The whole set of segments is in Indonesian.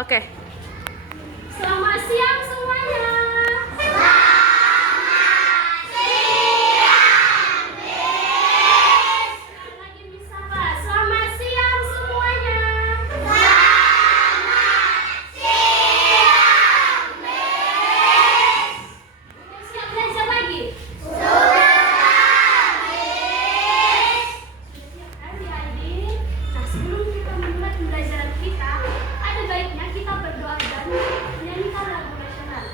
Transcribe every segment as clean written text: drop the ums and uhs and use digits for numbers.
Oke. Selamat siang semuanya. Lagi bisa Pak. Selamat siang semuanya. Udah siap belajar lagi? Sudah siap kan adik-adik? Nah, sebelum kita memulai pembelajaran kita, ada baiknya kita berdoa dan menyanyikan lagu nasional.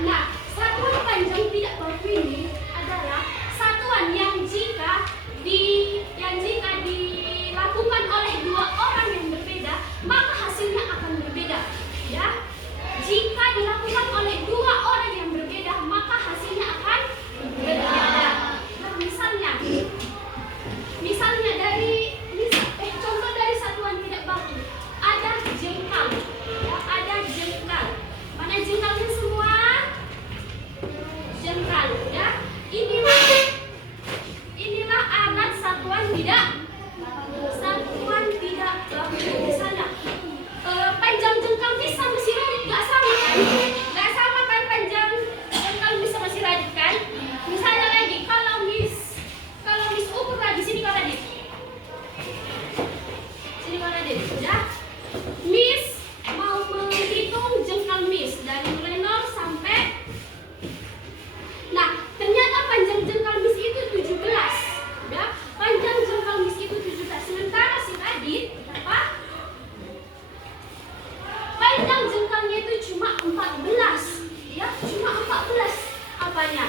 Nah, satuan panjang tidak baku ini adalah satuan yang jika dilakukan oleh dua orang yang berbeda, maka hasilnya akan berbeda. Ya, jika dilakukan oleh dua orang yang berbeda, maka hasilnya akan berbeda. Nah, misalnya contoh dari satuan tidak baku ada jengkal. Ya, ada jengkal. Mana jengkalnya semua? Jengkal. Ya, inilah alat satuan tidak baku. Misalnya panjang jengkal mis sama sirarit nggak sama kan? Nggak sama kan panjang jengkal mis sama sirarit kan? Misalnya lagi kalau mis ukur lagi sini Kak Radit. Sini Kak Radit. Sudah? Mis mau menghitung jengkal mis dari mulai 0 sampai. Nah, ternyata panjang jengkal mis itu 17. Ya, panjang jengkal mis itu 17. Sementara si Radit apa? Panjang jengkalnya itu cuma 14. Ya, cuma 14 apanya?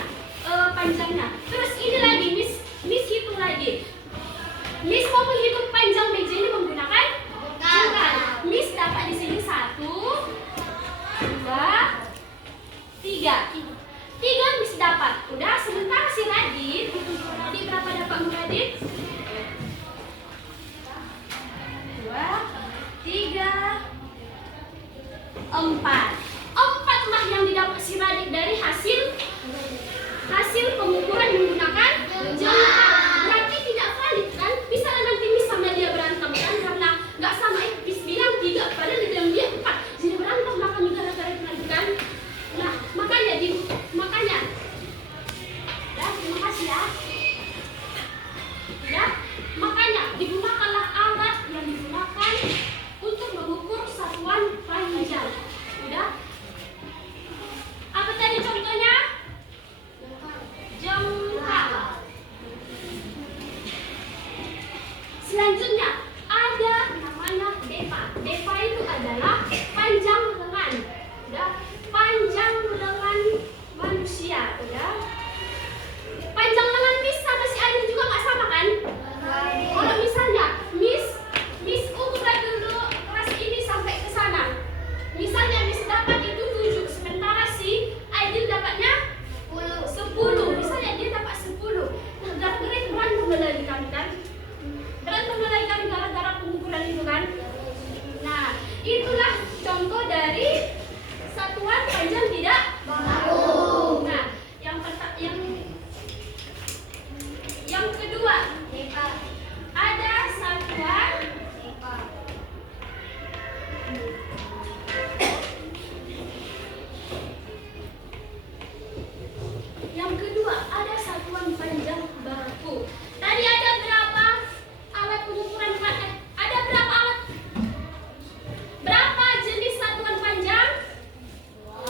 Panjangnya. Terus ini lagi mis hitung lagi. Mis mau menghitung panjang meja ini menggunakan jengkal. Mis dapat di sini 1, 2, 3. 3 mis dapat. Udah, sementara si Radit berapa dapat Radit? 2, 3, 4. 4 lah yang didapat si Radit dari hasil pengukuran menggunakan jengkal. Berarti tidak valid kan? Bisa nanti mis sama dia berantem kan? Karena nggak sama mis bilang 3 padahal dia bilang dia 4. Jadi berantem makanya gara-gara itu kan? Nah, makanya ya, terima kasih ya. Ya, makanya digunakanlah alat yang digunakan untuk mengukur satuan panjang. Udah? Apa tadi contohnya? Jengkal. Selanjutnya ada namanya depa. Depa itu adalah panjang lengan. Udah? Panjang lengan manusia. Udah? Panjang lengan mis sama si Adil juga nggak sama kan? Kalau misalnya mis ukur dulu kelas ini sampai ke sana. Misalnya mis dapat itu 7, sementara si Adil dapatnya 10. Misalnya dia dapat 10. Nah, gara-gara itu berantem lagi kan? Berantem lagi kan gara-gara pengukuran itu kan? Nah, itulah contoh dari satuan panjang tidak baku. Nah, yang kedua, ada satuan panjang baku. Tadi ada berapa alat pengukuran? Ada berapa alat? Berapa jenis satuan panjang?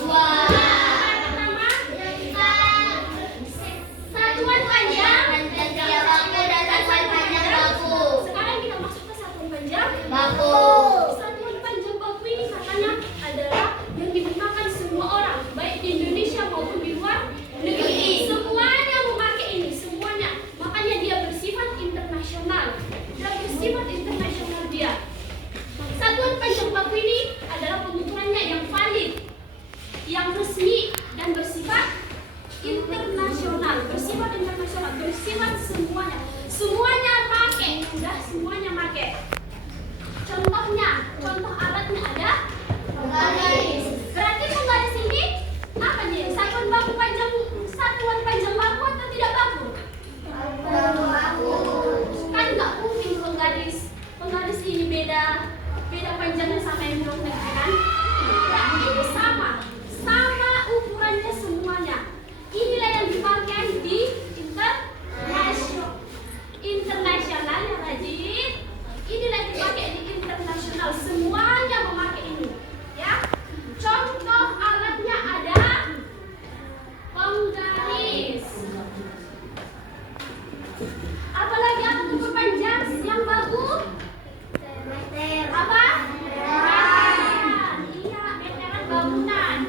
2. Pertama, satuan panjang tidak baku dan satuan panjang baku. Sekarang kita masuk ke satuan panjang baku. Satuan panjang baku ini katanya adalah yang digunakan semua orang, baik di Indonesia maupun di luar negeri. Semuanya memakai ini, semuanya. Makanya dia bersifat internasional. Dia. Satuan panjang baku ini adalah pengukurannya yang valid, yang resmi dan bersifat internasional. Bersifat semuanya pakai. Sudah semuanya pakai. Contoh alatnya ada penggaris. Berarti penggaris ini apa nih? Satuan panjang baku atau tidak baku? Baku. Kan nggak mungkin penggaris ini beda panjangnya sama yang belum kan? Nah, ini sama ukurannya semuanya. Inilah yang dipakai di internasional ya Radit. Inilah yang dipakai di internasional. Semuanya memakai ini. Ya. Contoh alatnya ada penggaris. Apalagi alat ukur panjang yang baku? Apa? Meteran. Iya, meteran bangunan.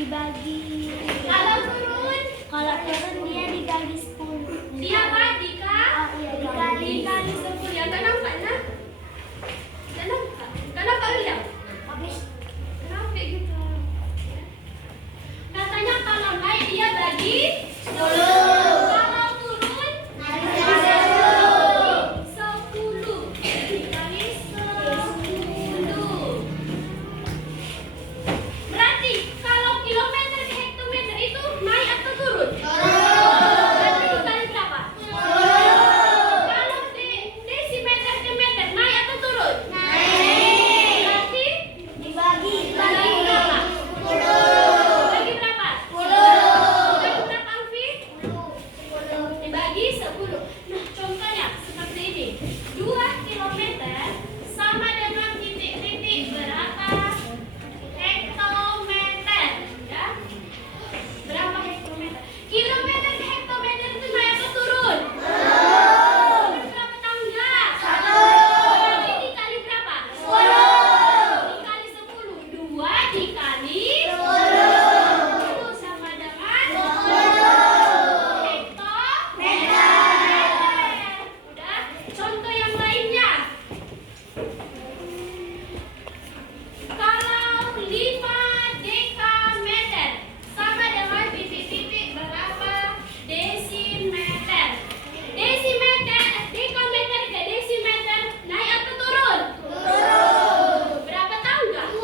dibagi. Kalau turun Dia dibagi 10. dia Dikali. dikali 10 ya. Gak nampak nah? Gak nampak? Gak nampak lihat? Habis. Kenapa gitu? Katanya kalau naik dia bagi 10. Kalau turun 10 dikali 10. Berarti kalau kilometer ke hektometer itu naik atau turun? Berarti dikali berapa? Kalau desimeter ke meter naik atau turun? Berarti Dibagi. bagi berapa? Bagi berapa? Bagi berapa, Alfi? Dibagi 10. Nah, contohnya seperti ini. 2 kilometer sama dengan titik-titik berapa? Hektometer. Ya. Berapa hektometer? Kilometer ke hektometer itu naik atau turun? Berapa tangga? Berarti dikali berapa? 10. Dikali 10. 2 dikali 10 sama dengan hektometer. Udah. Contoh yang lainnya. Kalau 5 dekameter sama dengan titik-titik berapa desimeter? Dekameter ke desimeter naik atau turun? Berapa tangga? 1,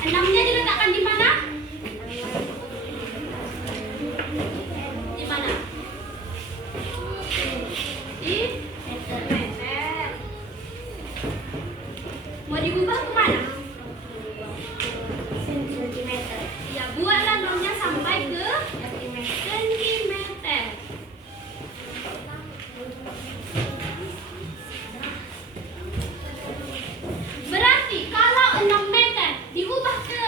Enamnya diletakkan di mana? Di mana? Di meter. Mau diubah ke mana? Sentimeter. Ya, buatlah nomnya sampai ke sentimeter. Berarti kalau 6 meter diubah ke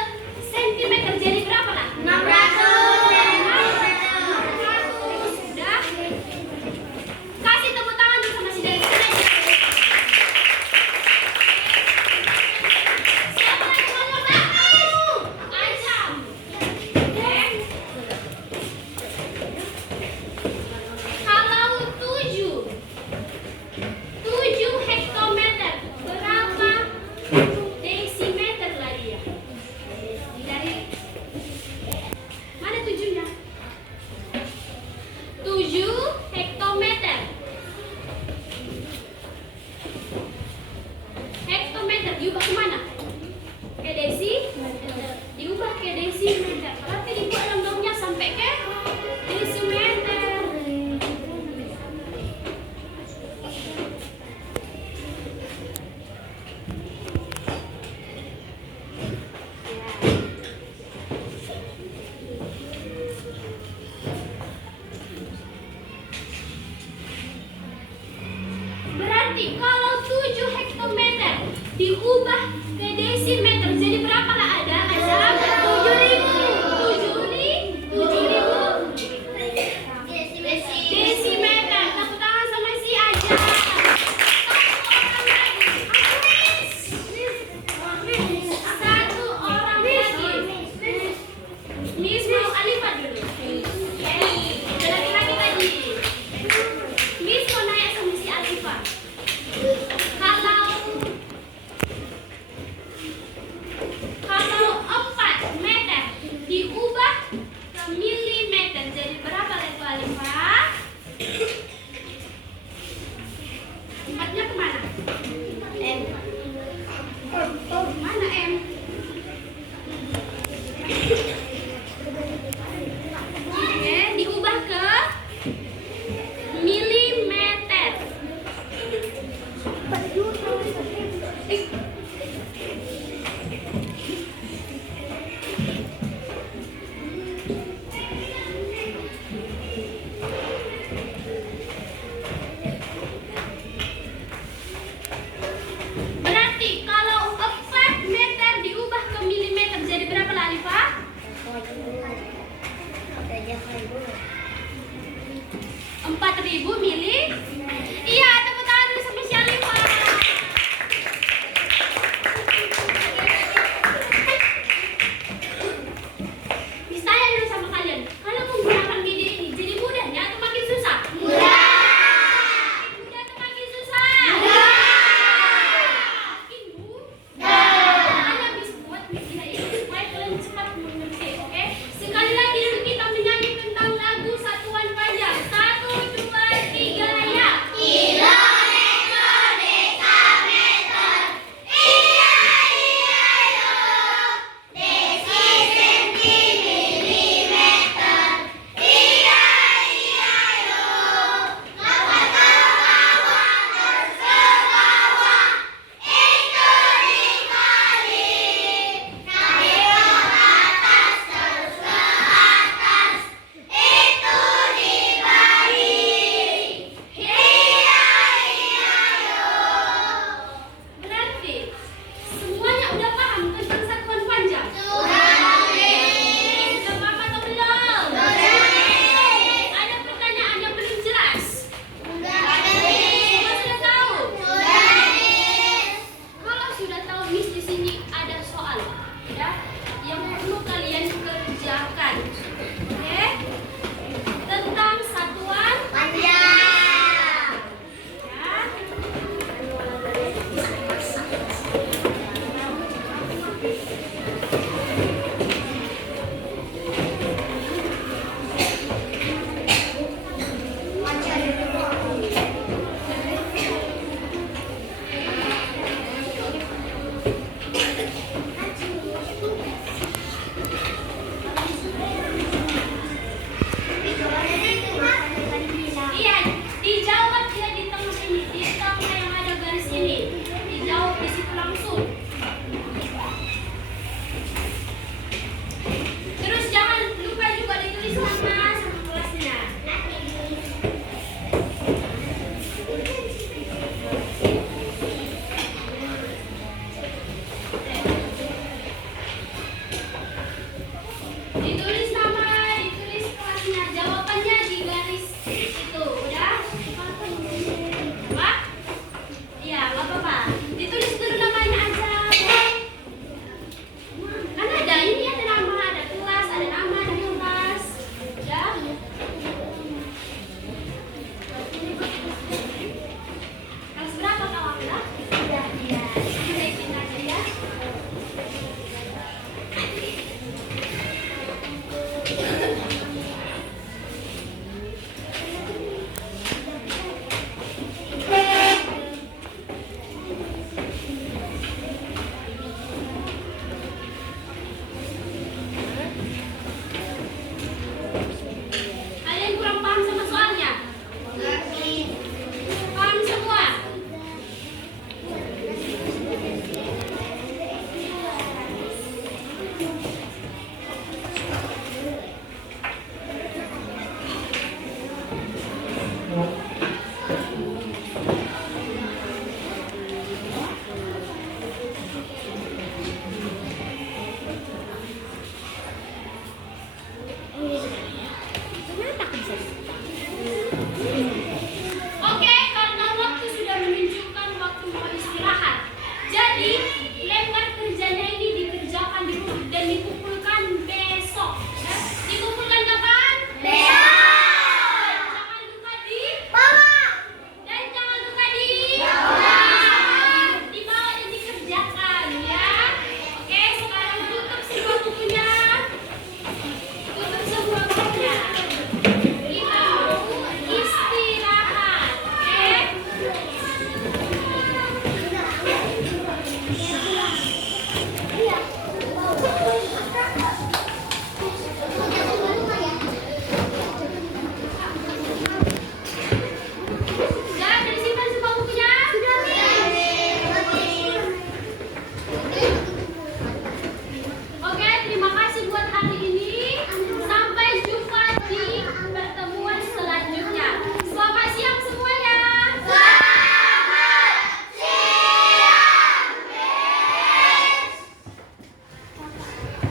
sentimeter jadi berapa lah? 600. Sudah? Kasih tepuk tangan untuk sama si Desi. Siapa yang ngomong aku? Ajam. Kalau 7 hektometer berapa desimeter lagi ya? Dari mana 7-nya? 7 hektometer. Hektometer diubah ke mana? Ke diubah ke desimeter. Berarti dibuat nomornya sampai ke desimeter. Berarti kalau 7 hektometer diubah ke desimeter jadi berapa lah ada? Ada 7.000 desimeter. Tepuk tangan sama si Aja. Satu orang lagi. Miss mau Alifah dulu. Ada laki-laki tadi. Miss mau nanya sama si Alifah. Kalau 4 meter diubah ke milimeter jadi berapa level Alifah? 4-nya kemana?